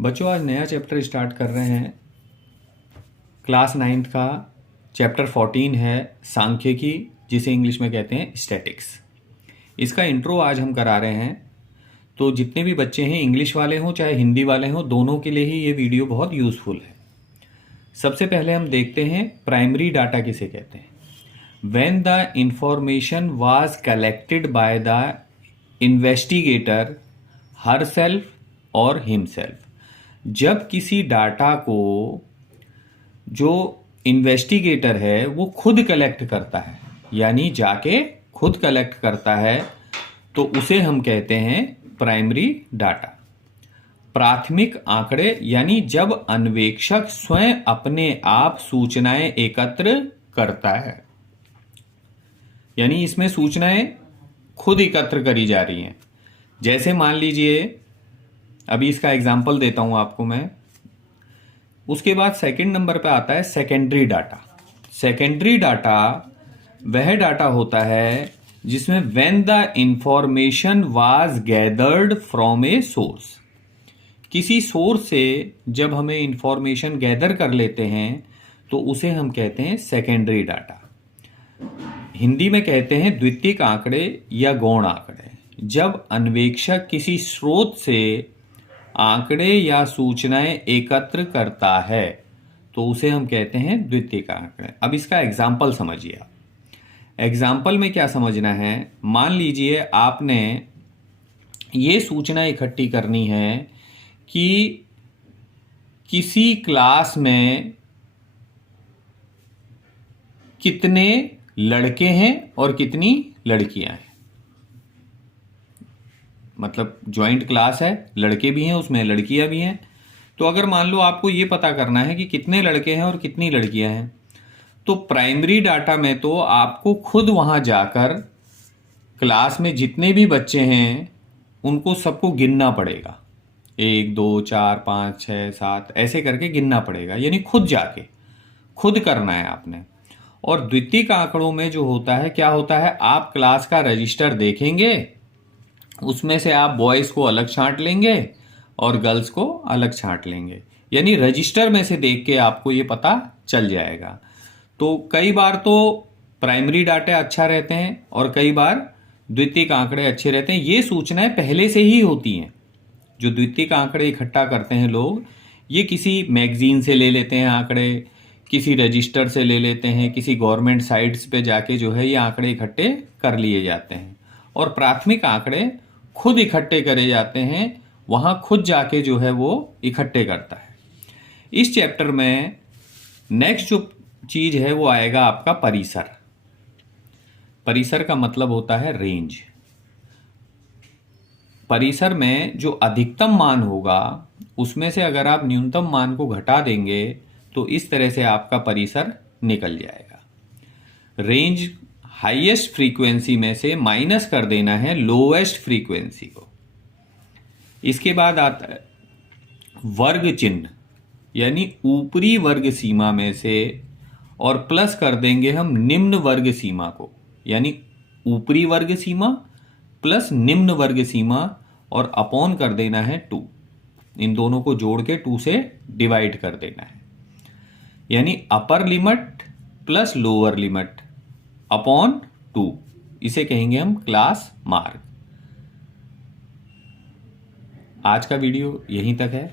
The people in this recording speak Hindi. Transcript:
बच्चों आज नया चैप्टर स्टार्ट कर रहे हैं। क्लास 9th का चैप्टर 14 है सांख्यिकी, जिसे इंग्लिश में कहते हैं स्टैटिक्स। इसका इंट्रो आज हम करा रहे हैं। तो जितने भी बच्चे हैं, इंग्लिश वाले हों चाहे हिंदी वाले हों, दोनों के लिए ही ये वीडियो बहुत यूज़फुल है। सबसे पहले हम देखते हैं प्राइमरी डाटा किसे कहते हैं। When the information was collected by the investigator herself और हिमसेल्फ। जब किसी डाटा को जो इन्वेस्टिगेटर है वो खुद कलेक्ट करता है, यानी जाके खुद कलेक्ट करता है, तो उसे हम कहते हैं प्राइमरी डाटा। प्राथमिक आंकड़े यानी जब अन्वेषक स्वयं अपने आप सूचनाएं एकत्र करता है, यानी इसमें सूचनाएं खुद एकत्र करी जा रही हैं। जैसे मान लीजिए, अभी इसका एग्जाम्पल देता हूं आपको मैं। उसके बाद सेकंड नंबर पे आता है सेकेंडरी डाटा। सेकेंडरी डाटा वह डाटा होता है जिसमें when the information was gathered from a source. किसी सोर्स से जब हमें इंफॉर्मेशन गैदर कर लेते हैं तो उसे हम कहते हैं सेकेंडरी डाटा। हिंदी में कहते हैं द्वितीयक आंकड़े या गौण आंकड़े। जब अन्वेषक किसी स्रोत से आंकड़े या सूचनाएं एकत्र करता है तो उसे हम कहते हैं द्वितीयक आंकड़े। अब इसका एग्जाम्पल समझिए आप। एग्जाम्पल में क्या समझना है, मान लीजिए आपने ये सूचना इकट्ठी करनी है कि किसी क्लास में कितने लड़के हैं और कितनी लड़कियां हैं। मतलब ज्वाइंट क्लास है, लड़के भी हैं उसमें, लड़कियां भी हैं। तो अगर मान लो आपको ये पता करना है कि कितने लड़के हैं और कितनी लड़कियां हैं, तो प्राइमरी डाटा में तो आपको खुद वहां जाकर क्लास में जितने भी बच्चे हैं उनको सबको गिनना पड़ेगा। 1 2 4 5 6 7 ऐसे करके गिनना पड़ेगा, यानी खुद जाके खुद करना है आपने। और द्वितीयक आंकड़ों में जो होता है, क्या होता है, आप क्लास का रजिस्टर देखेंगे, उसमें से आप बॉयज को अलग छांट लेंगे और गर्ल्स को अलग छांट लेंगे, यानी रजिस्टर में से देख के आपको ये पता चल जाएगा। तो कई बार तो प्राइमरी डाटा अच्छा रहते हैं और कई बार द्वितीयक आंकड़े अच्छे रहते हैं। ये सूचनाएं पहले से ही होती हैं। जो द्वितीयक आंकड़े इकट्ठा करते हैं लोग, ये किसी मैगजीन से ले लेते हैं आंकड़े, किसी रजिस्टर से ले लेते हैं, किसी गवर्नमेंट साइट्स पे जाके जो है ये आंकड़े इकट्ठे कर लिए जाते हैं। और प्राथमिक आंकड़े खुद इकट्ठे करे जाते हैं, वहां खुद जाके जो है वो इकट्ठे करता है। इस चैप्टर में नेक्स्ट जो चीज है वो आएगा आपका परिसर। परिसर का मतलब होता है रेंज। परिसर में जो अधिकतम मान होगा उसमें से अगर आप न्यूनतम मान को घटा देंगे तो इस तरह से आपका परिसर निकल जाएगा। रेंज हाईएस्ट फ्रीक्वेंसी में से माइनस कर देना है लोएस्ट फ्रीक्वेंसी को। इसके बाद आता है वर्ग चिन्ह, यानी ऊपरी वर्ग सीमा में से, और प्लस कर देंगे हम निम्न वर्ग सीमा को, यानी ऊपरी वर्ग सीमा प्लस निम्न वर्ग सीमा, और अपॉन कर देना है 2। इन दोनों को जोड़ के 2 से डिवाइड कर देना है, यानी upper limit plus lower limit upon 2। इसे कहेंगे हम क्लास मार्क। आज का वीडियो यहीं तक है।